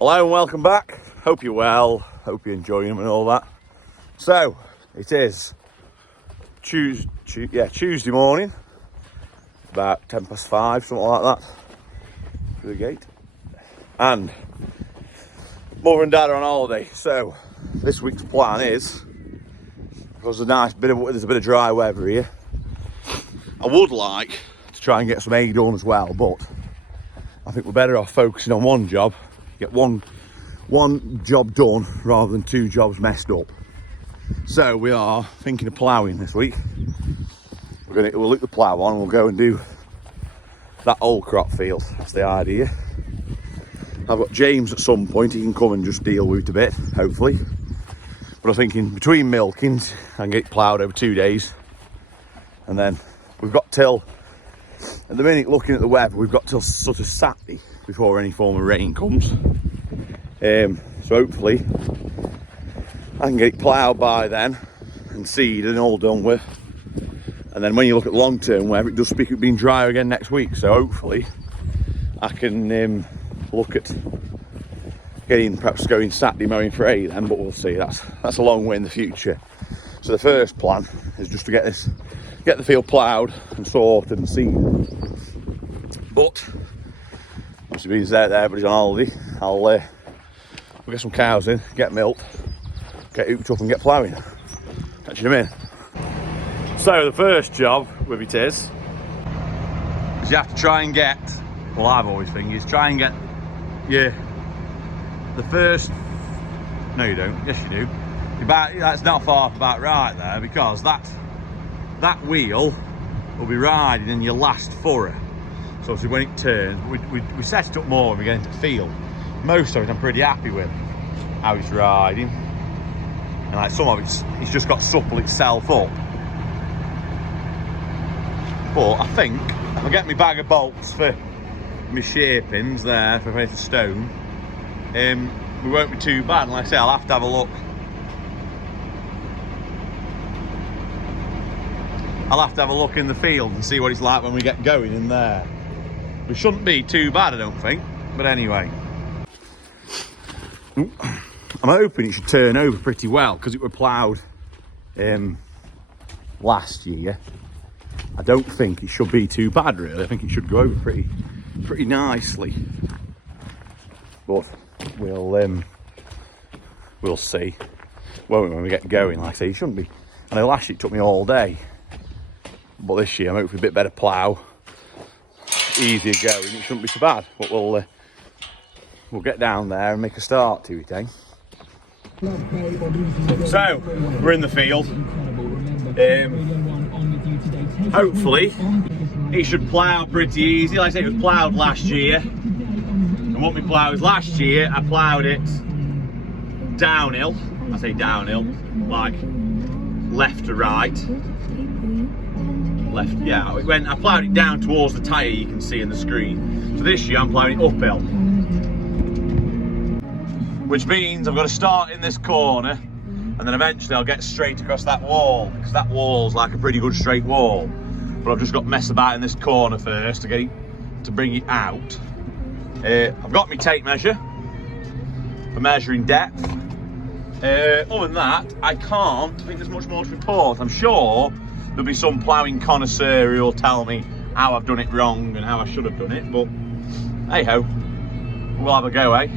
Hello and welcome back. Hope you're well. Hope you're enjoying them and all that. So it is Tuesday morning, about 5:10, something like that, through the gate. And mother and dad are on holiday. So this week's plan is, because there's a bit of dry weather here, I would like to try and get some hay done as well, but I think we're better off focusing on one job. Get one job done rather than two jobs messed up. So we are thinking of ploughing this week. We'll look the plough on and we'll go and do that old crop field. That's the idea. I've got James at some point. He can come and just deal with it a bit, hopefully. But I'm thinking between milkings, I can get it ploughed over 2 days. And then we've got till, at the minute, looking at the weather, we've got till sort of Saturday before any form of rain comes. So hopefully I can get it ploughed by then and seeded and all done with. And then when you look at long-term weather, it does speak of being drier again next week. So hopefully I can look at perhaps going Saturday mowing for hay then, but we'll see. That's a long way in the future. So the first plan is just to get the field ploughed and sorted and seeded. But obviously being everybody's on holiday, we'll get some cows in, get milked, get hooped up and get ploughing. Catch you in a minute. So the first job with it is you have to try and get, well I've always think, is try and get the first, no you don't, yes you do, that's not far about right there, because that wheel will be riding in your last furrow. So obviously when it turns, we set it up more when we get into the field. Most of it I'm pretty happy with how it's riding, and like some of it's just got to supple itself up. But I think if I get my bag of bolts for my shapings there for the stone, we won't be too bad. And like I say, I'll have to have a look. I'll have to have a look in the field and see what it's like when we get going in there. We shouldn't be too bad, I don't think. But anyway, I'm hoping it should turn over pretty well because it were ploughed last year. I don't think it should be too bad, really. I think it should go over pretty nicely. But we'll see. When we get going, like I say, it shouldn't be. I know last year it took me all day. But this year I'm hoping for a bit better plough, easier going. It shouldn't be so bad. But we'll get down there and make a start to it, eh? So we're in the field. Hopefully it should plough pretty easy. Like I say, it was ploughed last year. And what we ploughed was last year, I ploughed it downhill. I say downhill, like left to right. Left, yeah, I ploughed it down towards the tyre you can see in the screen. So this year I'm ploughing it uphill. Which means I've got to start in this corner and then eventually I'll get straight across that wall, because that wall's like a pretty good straight wall. But I've just got to mess about in this corner first to bring it out. I've got my tape measure for measuring depth. Other than that, I think there's much more to report. I'm sure there'll be some ploughing connoisseur who will tell me how I've done it wrong and how I should have done it, but hey ho, we'll have a go, eh?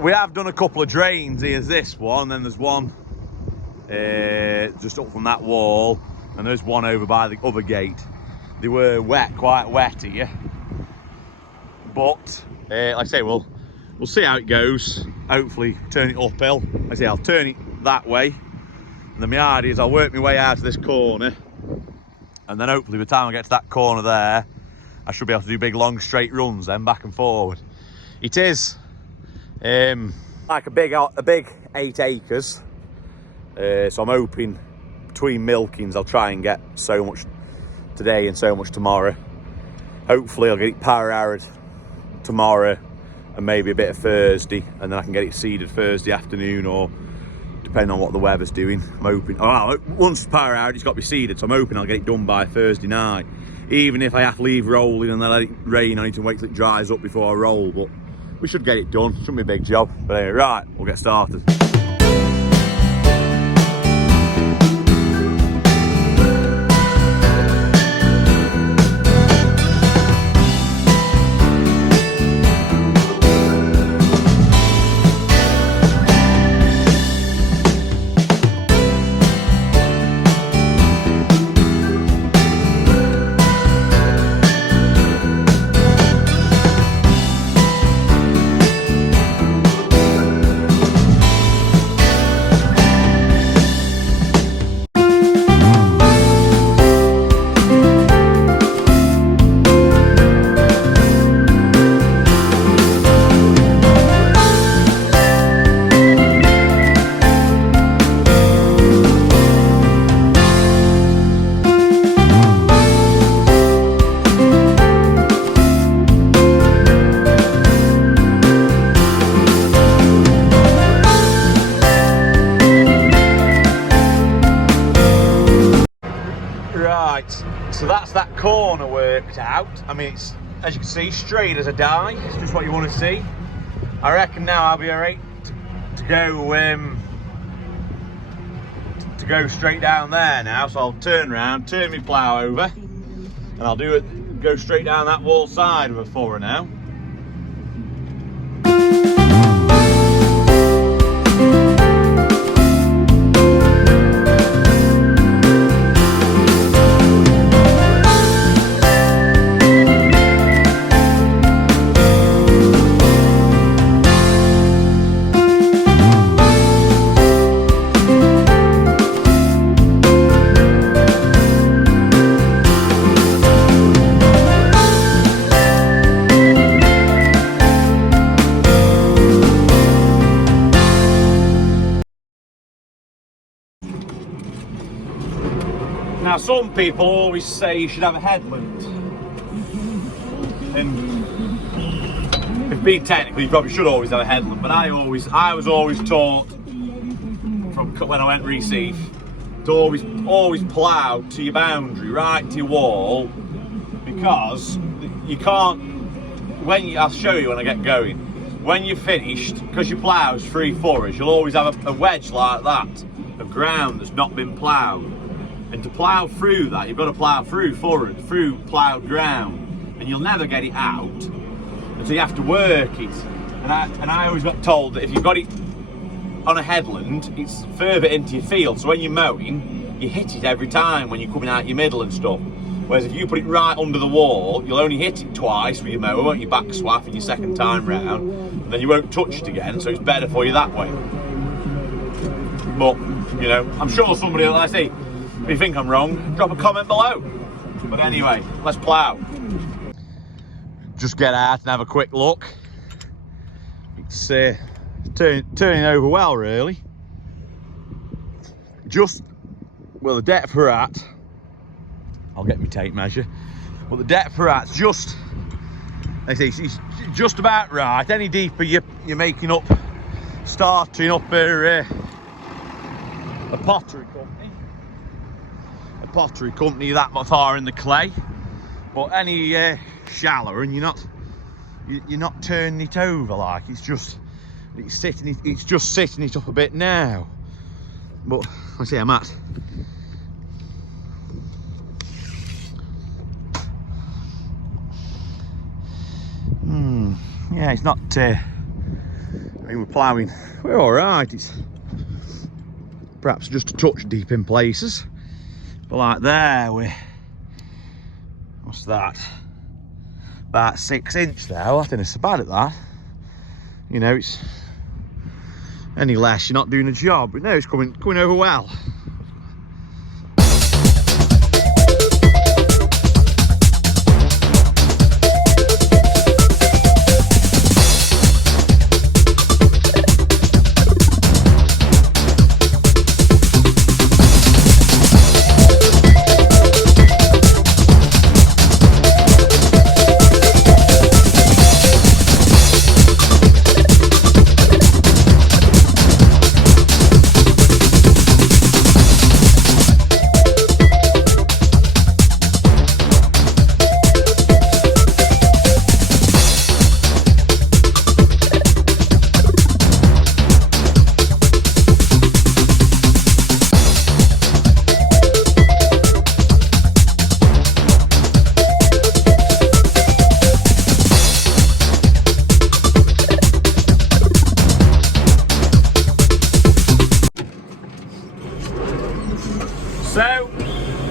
We have done a couple of drains. Here's this one, then there's one just up from that wall, and there's one over by the other gate. They were wet, quite wet here, but like I say, we'll see how it goes. Hopefully turn it uphill. Like I say, I'll turn it that way, and then my idea is I'll work my way out of this corner, and then hopefully by the time I get to that corner there, I should be able to do big long straight runs then back and forward. It is like a big 8 acres, so I'm hoping between milkings I'll try and get so much today and so much tomorrow. Hopefully I'll get it power hour'd tomorrow and maybe a bit of Thursday, and then I can get it seeded Thursday afternoon, or depending on what the weather's doing. I'm hoping, once it's power hour'd, it's got to be seeded, so I'm hoping I'll get it done by Thursday night. Even if I have to leave rolling and then let it rain, I need to wait till it dries up before I roll, but we should get it done. Shouldn't be a big job. But anyway, right, we'll get started. So that's that corner worked out. I mean, it's, as you can see, straight as a die. It's just what you want to see. I reckon now I'll be alright to go straight down there now. So I'll turn around, turn my plough over, and I'll go straight down that wall side with a furrow now. Now, some people always say you should have a headland, and if being technical, you probably should always have a headland. But I was always taught from when I went receive to always plough to your boundary, right to your wall, because you can't. I'll show you when I get going. When you're finished, because your plough's 3 furrows, you'll always have a wedge like that of ground that's not been ploughed. And to plough through that, you've got to plough through ploughed ground, and you'll never get it out until you have to work it. And I always got told that if you've got it on a headland, it's further into your field, so when you're mowing, you hit it every time when you're coming out your middle and stuff. Whereas if you put it right under the wall, you'll only hit it twice with your mower, won't you, back swath in your second time round, and then you won't touch it again, so it's better for you that way. But, you know, I'm sure somebody, like I say, if you think I'm wrong, drop a comment below. But anyway, let's plough. Just get out and have a quick look. It's turning over well, really. Just, well, the depth we're at, I'll get my tape measure. Well, the depth we're at's just, I say, it's just about right. Any deeper, you're making up, starting up a pottery company that far in the clay. But any shallower, and you're not turning it over, like it's just sitting it up a bit now. But I say I'm at yeah, it's not I mean, we're ploughing, we're all right. It's perhaps just a touch deep in places, but like there, what's that, about 6 inch there. Well, I think it's so bad at that, you know. It's any less, you're not doing a job. But no, it's coming over well.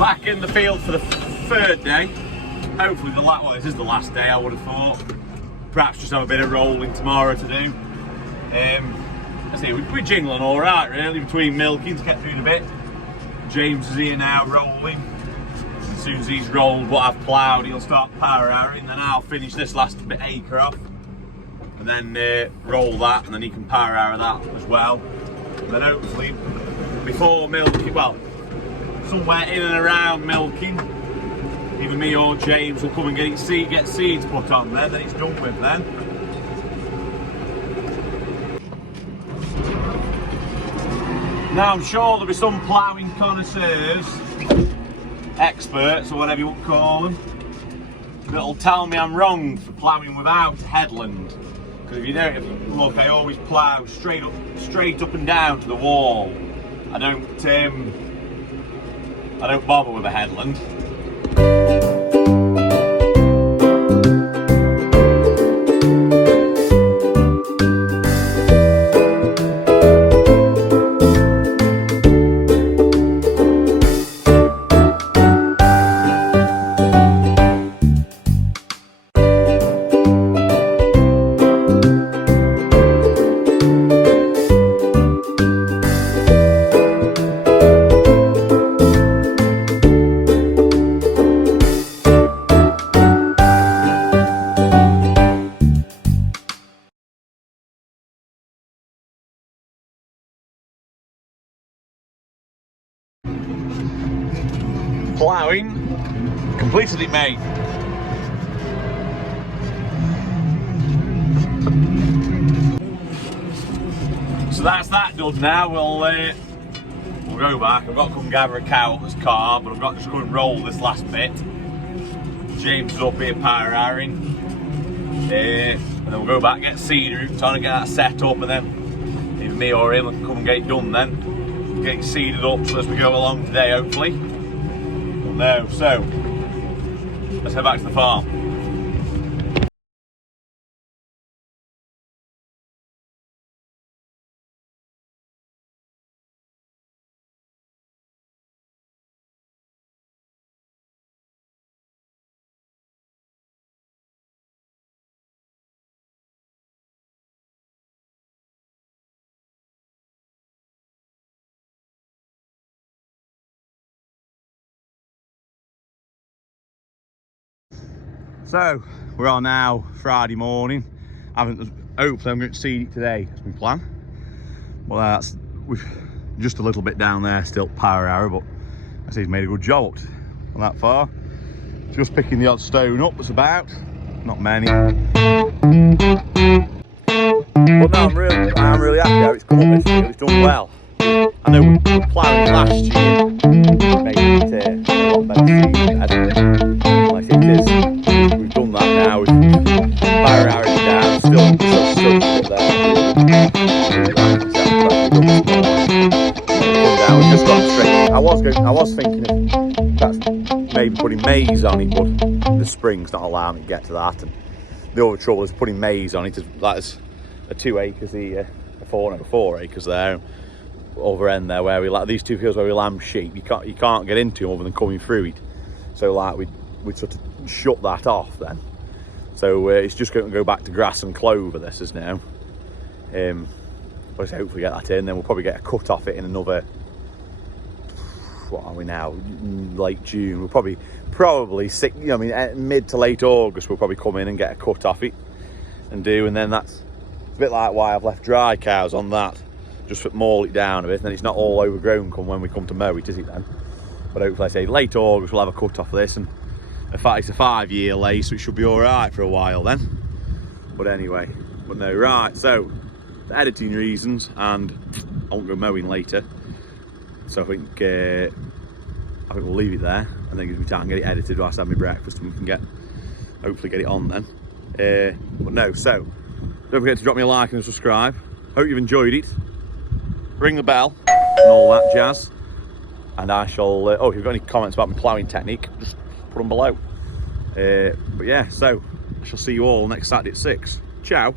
Back in the field for the third day. Hopefully well, this is the last day, I would have thought. Perhaps just have a bit of rolling tomorrow to do. I see we're jingling all right, really, between milking to get through the bit. James is here now rolling. As soon as he's rolled what I've ploughed, he'll start power hourring. Then I'll finish this last bit acre off, and then roll that, and then he can power hour that as well. And then hopefully before milking, well, somewhere in and around milking, either me or James will come and get seeds put on there, then it's done with then. Now I'm sure there'll be some ploughing connoisseurs, experts or whatever you want to call them, that'll tell me I'm wrong for ploughing without headland. Because if you look, I always plough straight up and down to the wall. I don't bother with a headland. Ploughing completed in May. So that's that done now. We'll go back. I've got to come gather a cow up this car, but I've got to just go and roll this last bit. James is up here power hourring. And then we'll go back, get seed roots on and get that set up, and then either me or him can come and get it done then. Get it seeded up so as we go along today, hopefully. No, so let's head back to the farm. So we're on now Friday morning. Hopefully I'm going to seed it today as we plan. Well, we've just a little bit down there still power hour, but I say he's made a good job on that far. Just picking the odd stone up that's about, not many. But no, I'm really happy how it's come up this year. It's done well. I know we were ploughing last year, made it a lot better seed. Like it is. We've done that now. We've power hour it down. Still there. Just gone straight. I was thinking of that's maybe putting maize on it, but the spring's not allowing me to get to that. And the other trouble is putting maize on it. That's a 2 acres here, four acres there. Over end there where these two fields where we lamb sheep, you can't get into them other than coming through it. So like we'd sort of shut that off then. So it's just going to go back to grass and clover this is now. Let's hopefully get that in, then we'll probably get a cut off it in another, what are we now, late June. We'll probably mid to late August we'll probably come in and get a cut off it and then that's a bit like why I've left dry cows on that, just to maul it down a bit, and then it's not all overgrown when we come to mow it, is it then? But hopefully, I say late August we'll have a cut off of this, and in fact it's a 5-year lay, so it should be all right for a while then. But anyway, no, right, so for editing reasons, and I won't go mowing later, so I think we'll leave it there, and then gives me time to get it edited whilst I have my breakfast, and we can hopefully get it on then. But no, so don't forget to drop me a like and a subscribe. Hope you've enjoyed it. Ring the bell and all that jazz, and I shall if you've got any comments about my ploughing technique, just put them below. But yeah, so I shall see you all next Saturday at 6. Ciao.